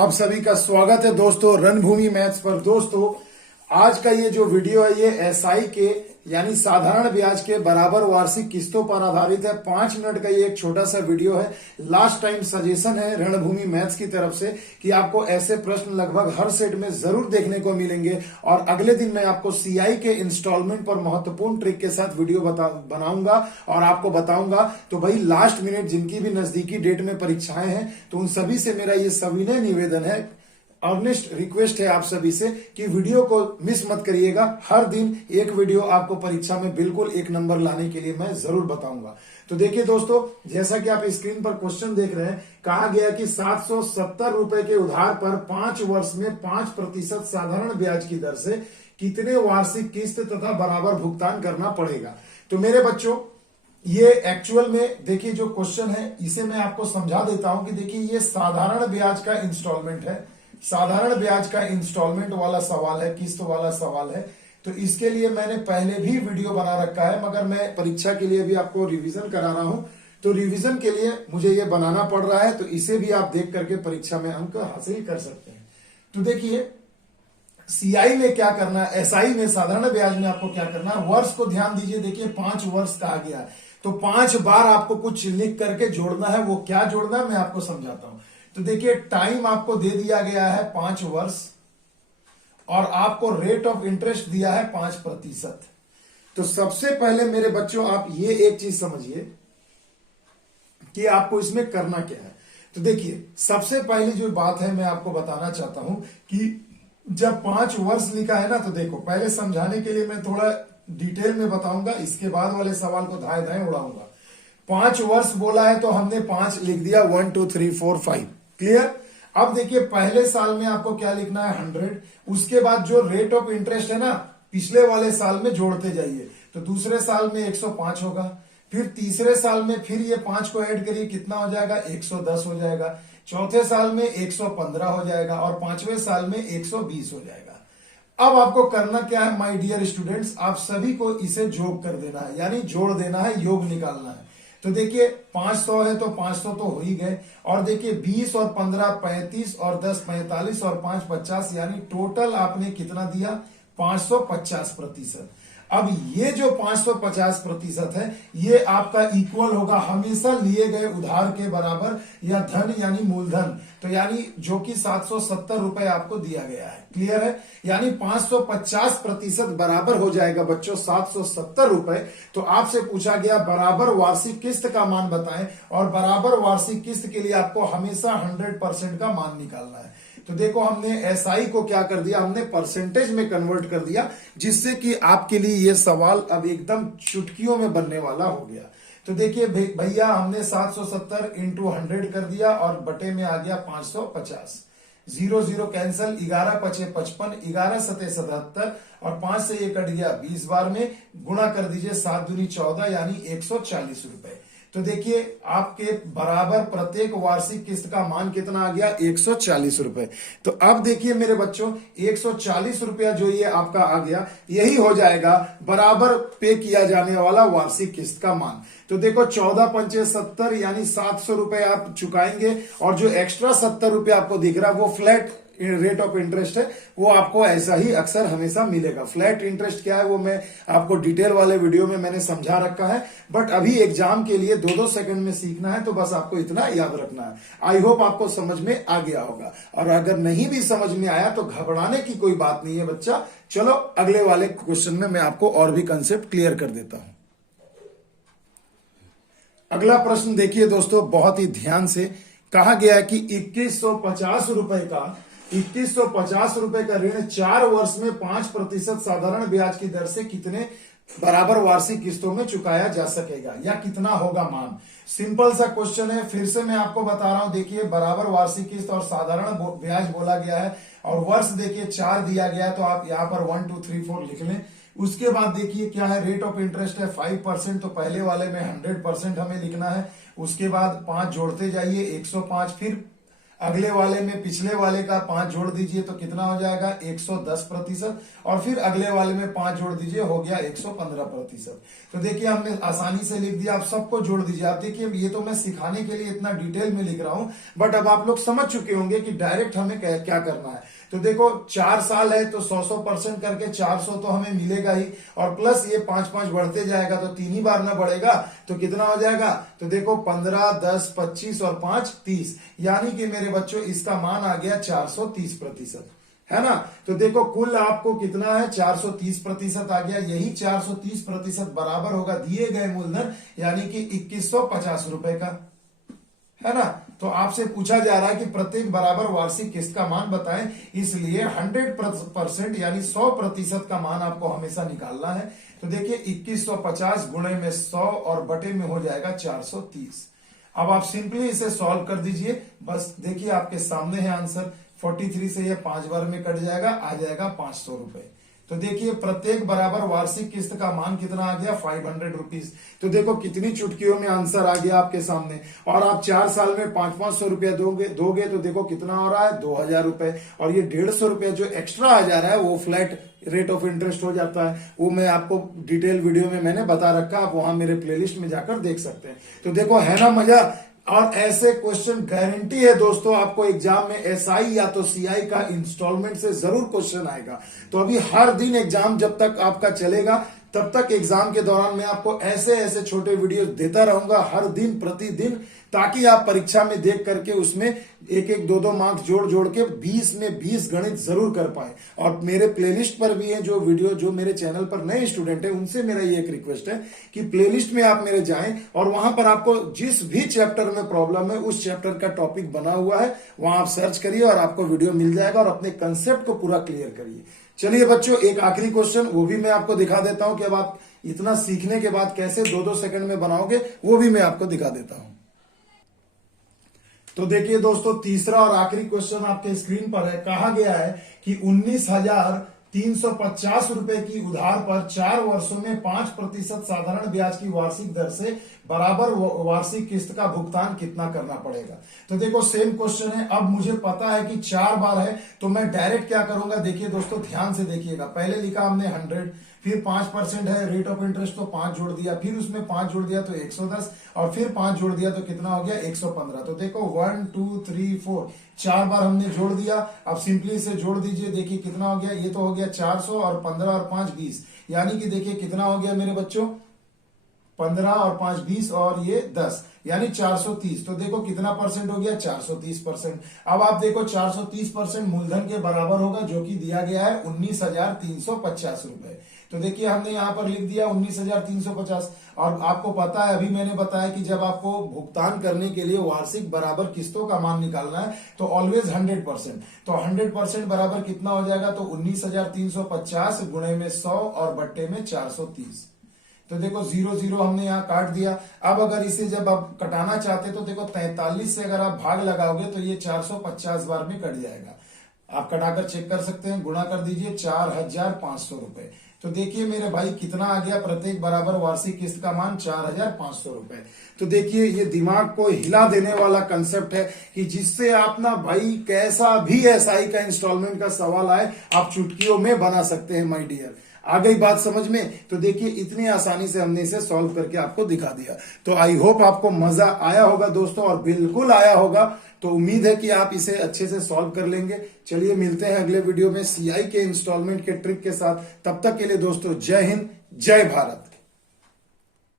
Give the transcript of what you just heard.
आप सभी का स्वागत है दोस्तों रणभूमि मैथ्स पर। दोस्तों आज का ये जो वीडियो है ये एसआई के यानी साधारण ब्याज के बराबर वार्षिक किस्तों पर आधारित है। 5 मिनट का ये एक छोटा सा वीडियो है। लास्ट टाइम सजेशन है रणभूमि मैथ्स की तरफ से कि आपको ऐसे प्रश्न लगभग हर सेट में जरूर देखने को मिलेंगे और अगले दिन मैं आपको सीआई के इंस्टॉलमेंट पर महत्वपूर्ण ट्रिक के साथ वीडियो बनाऊंगा और आपको बताऊंगा। तो भाई लास्ट मिनट जिनकी भी नजदीकी डेट में परीक्षाएं हैं तो उन सभी से मेरा ये सविनय निवेदन है, अर्नेस्ट रिक्वेस्ट है आप सभी से कि वीडियो को मिस मत करिएगा। हर दिन एक वीडियो आपको परीक्षा में बिल्कुल 1 नंबर लाने के लिए मैं जरूर बताऊंगा। तो देखिए दोस्तों, जैसा कि आप स्क्रीन पर क्वेश्चन देख रहे हैं, कहा गया कि 770 रुपए के उधार पर 5 वर्ष में 5% साधारण ब्याज की दर से कितने वार्षिक किस्त तथा बराबर भुगतान करना पड़ेगा। तो मेरे बच्चों ये एक्चुअल में देखिए जो क्वेश्चन है इसे मैं आपको समझा देता हूं कि देखिए ये साधारण ब्याज का इंस्टॉलमेंट है, साधारण ब्याज का इंस्टॉलमेंट वाला सवाल है, किस्त वाला सवाल है। तो इसके लिए मैंने पहले भी वीडियो बना रखा है, मगर मैं परीक्षा के लिए भी आपको रिवीजन करा रहा हूं। तो रिवीजन के लिए मुझे ये बनाना पड़ रहा है, तो इसे भी आप देख करके परीक्षा में अंक हासिल कर सकते हैं। तो देखिए सीआई में क्या करना है, एसआई में साधारण ब्याज में आपको क्या करना है, वर्ष को ध्यान दीजिए। देखिए 5 वर्ष कहा गया है तो 5 बार आपको कुछ लिख करके जोड़ना है। वो क्या जोड़ना है मैं आपको समझाता हूं। तो देखिए टाइम आपको दे दिया गया है 5 वर्ष और आपको रेट ऑफ इंटरेस्ट दिया है 5%। तो सबसे पहले मेरे बच्चों आप ये एक चीज समझिए कि आपको इसमें करना क्या है। तो देखिए सबसे पहली जो बात है मैं आपको बताना चाहता हूं कि जब 5 वर्ष लिखा है ना, तो देखो पहले समझाने के लिए मैं थोड़ा डिटेल में बताऊंगा, इसके बाद वाले सवाल को धाए धाए उड़ाऊंगा। 5 वर्ष बोला है तो हमने 5 लिख दिया, 1 2 3 4 5। क्लियर। अब देखिए पहले साल में आपको क्या लिखना है 100, उसके बाद जो रेट ऑफ इंटरेस्ट है ना पिछले वाले साल में जोड़ते जाइए। तो दूसरे साल में 105 होगा, फिर तीसरे साल में फिर ये 5 को ऐड करिए, कितना हो जाएगा 110 हो जाएगा, चौथे साल में 115 हो जाएगा और 5वें साल में 120 हो जाएगा। अब आपको करना क्या है माय डियर स्टूडेंट्स, आप सभी को इसे जोड़ कर देना है, यानी जोड़ देना है, योग निकालना है। तो देखिए 500 है तो 500 तो हो ही गए, और देखिए 20 और 15 35 और 10 45 और 5 50, यानी टोटल आपने कितना दिया 550%। अब ये जो 550% है ये आपका इक्वल होगा हमेशा लिए गए उधार के बराबर, या धन यानी मूलधन, तो यानी जो कि 770 रुपए आपको दिया गया है। क्लियर है, यानी 550% बराबर हो जाएगा बच्चों 770 रुपए। तो आपसे पूछा गया बराबर वार्षिक किस्त का मान बताएं, और बराबर वार्षिक किस्त के लिए आपको हमेशा 100% का मान निकालना है। तो देखो हमने एसआई को क्या कर दिया, हमने परसेंटेज में कन्वर्ट कर दिया, जिससे कि आपके लिए ये सवाल अब एकदम चुटकियों में बनने वाला हो गया। तो देखिए भैया हमने 770 इंटू 100 कर दिया और बटे में आ गया 550। 0 0 कैंसल, 11 5 55, 11 7 77 और 5 से ये कट गया 20 बार में, गुणा कर दीजिए 7 दूनी 14 यानी 140 रुपए। तो देखिए आपके बराबर प्रत्येक वार्षिक किस्त का मान कितना आ गया 140 रुपए। तो अब देखिए मेरे बच्चों 140 रुपया जो ये आपका आ गया, यही हो जाएगा बराबर पे किया जाने वाला वार्षिक किस्त का मान। तो देखो 14 पंचे 70 यानी 700 रुपए आप चुकाएंगे, और जो एक्स्ट्रा 70 रुपए आपको दिख रहा है वो फ्लैट रेट ऑफ इंटरेस्ट है, वो आपको ऐसा ही अक्सर हमेशा मिलेगा। फ्लैट इंटरेस्ट क्या है वो मैं आपको डिटेल वाले वीडियो में मैंने समझा रखा है, बट अभी एग्जाम के लिए 2-2 सेकंड में सीखना है, तो बस आपको इतना याद रखना है। आई होप आपको समझ में आ गया होगा, और अगर नहीं भी समझ में आया तो घबराने की कोई बात नहीं है बच्चा। चलो अगले वाले क्वेश्चन में मैं आपको और भी कंसेप्ट क्लियर कर देता हूं। अगला प्रश्न देखिए दोस्तों बहुत ही ध्यान से। कहा गया है कि 2150 रुपए का ऋण 4 वर्ष में 5% साधारण ब्याज की दर से कितने बराबर वार्षिक किस्तों में चुकाया जा सकेगा, या कितना होगा मान। सिंपल सा क्वेश्चन है, फिर से मैं आपको बता रहा हूं। देखिए बराबर वार्षिक किस्त और साधारण ब्याज बोला गया है, और वर्ष देखिए 4 दिया गया है, तो आप यहां पर 1 2 3 4 लिख लें। उसके बाद देखिए क्या है, रेट ऑफ इंटरेस्ट है 5%, तो पहले वाले में 100% हमें लिखना है। उसके बाद 5 जोड़ते जाइए 105, फिर अगले वाले में पिछले वाले का 5 जोड़ दीजिए तो कितना हो जाएगा 110%, और फिर अगले वाले में 5 जोड़ दीजिए हो गया 115%। तो देखिए हमने आसानी से लिख दिया। आप सबको जोड़ दीजिए। आप देखिए ये तो मैं सिखाने के लिए इतना डिटेल में लिख रहा हूं, बट अब आप लोग समझ चुके होंगे कि डायरेक्ट हमें क्या करना है। तो देखो 4 साल है तो 100% करके 400 तो हमें मिलेगा ही, और प्लस ये 5-5 बढ़ते जाएगा तो 3 ही बार ना बढ़ेगा तो कितना हो जाएगा। तो देखो 15, 10, 25 और 5 30, यानी कि मेरे बच्चों इसका मान आ गया 430%, है ना। तो देखो कुल आपको कितना है 430% आ गया। यही 430% बराबर होगा दिए गए मूलधन यानी कि 2150 रुपए का, है ना। तो आपसे पूछा जा रहा है कि प्रत्येक बराबर वार्षिक किस्त का मान बताएं, इसलिए 100% यानी 100% का मान आपको हमेशा निकालना है। तो देखिए 2150 गुणे में 100 और बटे में हो जाएगा 430। अब आप सिंपली इसे सॉल्व कर दीजिए। बस देखिए आपके सामने है आंसर। 43 से ये 5 बार में कट जाएगा, आ जाएगा 500 रुपए। तो देखिए प्रत्येक बराबर वार्षिक किस्त का मान कितना आ गया 500 रुपीज। तो देखो कितनी चुटकियों में आंसर आ गया आपके सामने। और आप 4 साल में 500 रुपया दोगे तो देखो कितना हो रहा है 2000 रुपए। और ये 150 रुपया जो एक्स्ट्रा आ जा रहा है वो फ्लैट रेट ऑफ इंटरेस्ट हो जाता है। वो मैं आपको डिटेल वीडियो में मैंने बता रखा, आप वहां मेरे प्लेलिस्ट में जाकर देख सकते हैं। तो देखो है ना मजा। और ऐसे क्वेश्चन गारंटी है दोस्तों आपको एग्जाम में एसआई या तो सीआई का इंस्टॉलमेंट से जरूर क्वेश्चन आएगा। तो अभी हर दिन एग्जाम जब तक आपका चलेगा तब तक एग्जाम के दौरान मैं आपको ऐसे ऐसे छोटे वीडियो देता रहूंगा हर दिन प्रतिदिन, ताकि आप परीक्षा में देख करके उसमें एक एक 2-2 मार्क्स जोड़ के 20 में 20 गणित जरूर कर पाए। और मेरे प्लेलिस्ट पर भी है जो वीडियो, जो मेरे चैनल पर नए स्टूडेंट है उनसे मेरा ये एक रिक्वेस्ट है कि प्लेलिस्ट में आप मेरे जाएं और वहां पर आपको जिस भी चैप्टर में प्रॉब्लम है उस चैप्टर का टॉपिक बना हुआ है, वहां आप सर्च करिए और आपको वीडियो मिल जाएगा और अपने कंसेप्ट को पूरा क्लियर करिए। चलिए बच्चों एक आखिरी क्वेश्चन वो भी मैं आपको दिखा देता हूं कि अब आप इतना सीखने के बाद कैसे 2-2 सेकंड में बनाओगे वो भी मैं आपको दिखा देता हूं। तो देखिए दोस्तों तीसरा और आखिरी क्वेश्चन आपके स्क्रीन पर है। कहा गया है कि 19,350 रुपए की उधार पर 4 वर्षों में 5% साधारण ब्याज की वार्षिक दर से बराबर वार्षिक किस्त का भुगतान कितना करना पड़ेगा। तो देखो सेम क्वेश्चन है। अब मुझे पता है कि 4 बार है तो मैं डायरेक्ट क्या करूंगा, देखिए दोस्तों ध्यान से देखिएगा। पहले लिखा हमने 100, फिर 5% है रेट ऑफ इंटरेस्ट तो 5 जोड़ दिया, फिर उसमें 5 जोड़ दिया तो 110, और फिर 5 जोड़ दिया तो कितना हो गया 115। तो देखो 1 2 3 4 4 बार हमने जोड़ दिया। अब सिंपली से जोड़ दीजिए, देखिए कितना हो गया। ये तो हो गया 400 और 15 और 5 20, यानी कि देखिए कितना हो गया मेरे बच्चों 15 और 5 20 और ये 10, यानी 430। तो देखो कितना परसेंट हो गया 430%। अब आप देखो 430% मूलधन के बराबर होगा जो कि दिया गया है 19,350 रुपए। तो देखिए हमने यहां पर लिख दिया 19,350। और आपको पता है अभी मैंने बताया कि जब आपको भुगतान करने के लिए वार्षिक बराबर किस्तों का मान निकालना है तो ऑलवेज 100%। तो 100% बराबर कितना हो जाएगा, तो 19,350 गुणे में 100 और बट्टे में 430। तो देखो 0 हमने यहाँ काट दिया। अब अगर इसे जब आप कटाना चाहते तो देखो 43 से अगर आप भाग लगाओगे तो ये 450 बार में कट जाएगा। आप कटाकर चेक कर सकते हैं, गुणा कर दीजिए 4,500 रुपए। तो देखिए मेरे भाई कितना आ गया प्रत्येक बराबर वार्षिक किस्त का मान 4,500 रुपए। तो देखिए ये दिमाग को हिला देने वाला कंसेप्ट है कि जिससे आप ना भाई कैसा भी एसआई का इंस्टॉलमेंट का सवाल आए आप चुटकियों में बना सकते हैं माय डियर। आ गई बात समझ में। तो देखिए इतनी आसानी से हमने इसे सॉल्व करके आपको दिखा दिया। तो आई होप आपको मजा आया होगा दोस्तों, और बिल्कुल आया होगा। तो उम्मीद है कि आप इसे अच्छे से सॉल्व कर लेंगे। चलिए मिलते हैं अगले वीडियो में सीआई के इंस्टॉलमेंट के ट्रिक के साथ। तब तक के लिए दोस्तों जय हिंद जय भारत।